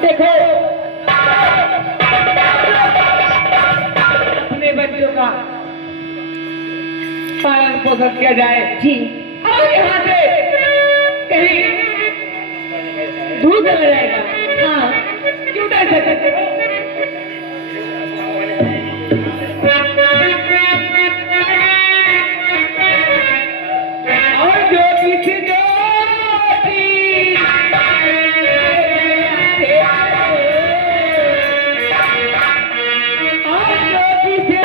देखो अपने बच्चों का पालन पोषण किया जाए जी और यहाँ से कहीं दूर चला जाएगा। हाँ क्यों नहीं सकते? और ज्योति से ज्योति और ज्योति से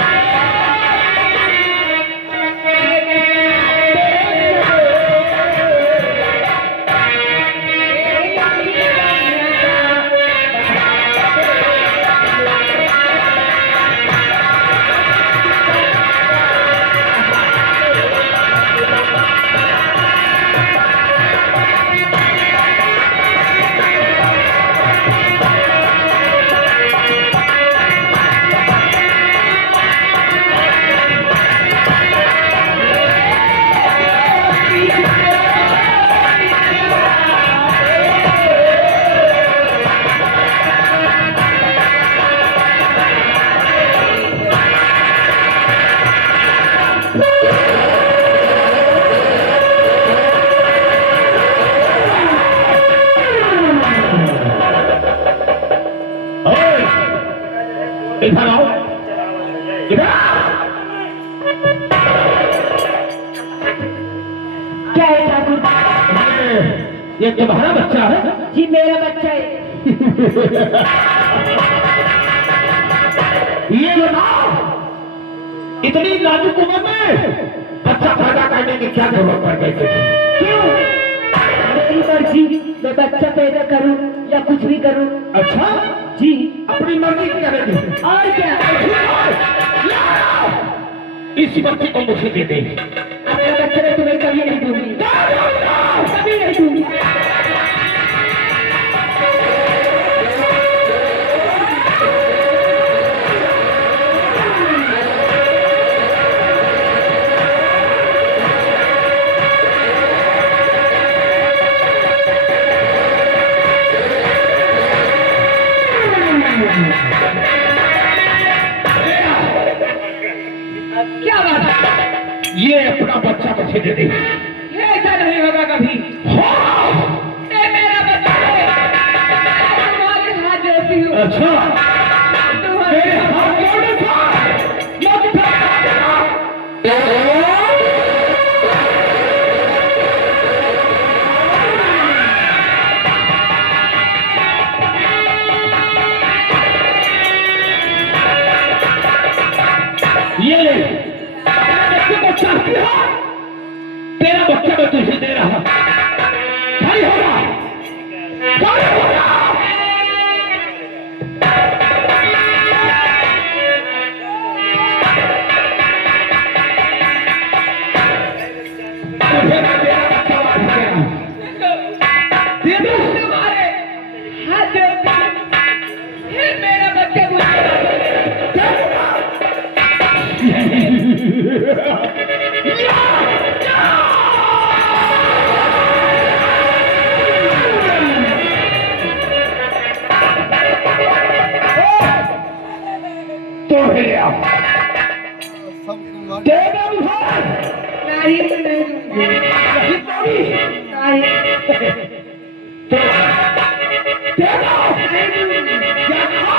इधर आओ, इधर आओ। क्या है ठाकुर? ये तुम्हारा बच्चा है? जी मेरा बच्चा है। ये बताओ, इतनी नाजुक उम्र में बच्चा पैदा करने की क्या जरूरत पड़ गई थी? क्यों? मेरी मर्जी, मैं बच्चा पैदा करूं या कुछ भी करूं। अच्छा जी अपनी मर्जी की करेगी। और क्या? इस बच्चे को मुझे दे दे। अपना बच्चा मैं तुम्हें कभी नहीं दूंगी, कभी नहीं दूंगी। क्या बात है? ये अपना बच्चा मुझे दे दे। ये ऐसा नहीं होगा कभी। ये मेरा बच्चा है। मैं तुम्हारे हाथ जोड़ती हूँ। अच्छा तुम्हारे मेरे हाथ जोड़ने का ये ले, बच्चे को चाहती है, तेरा बच्चा मैं तुझे दे रहा। भाई होगा, भाई होगा। मुझे ना तेरा बच्चा वापस देना। दे दो। तुम्हारे हाथ जोड़ती हूँ। ये मेरा बच्चा मुझे तो भैया दे दो उधार। नहीं दूंगी। नहीं दे दो। क्या कहा?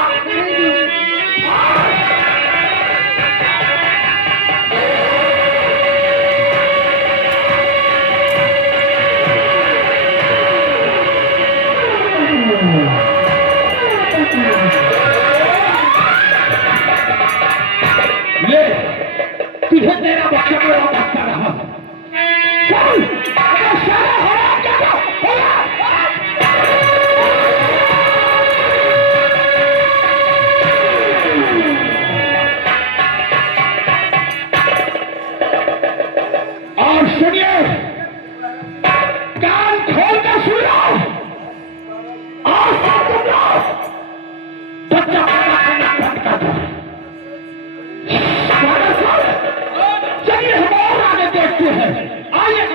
ले, तुझे तेरा बच्चा मैं वापस कर रहा हूं। चल, अगर सारा हो क्या है आइए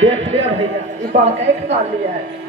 देख लिया भैया ये बड़का एक खा लिया है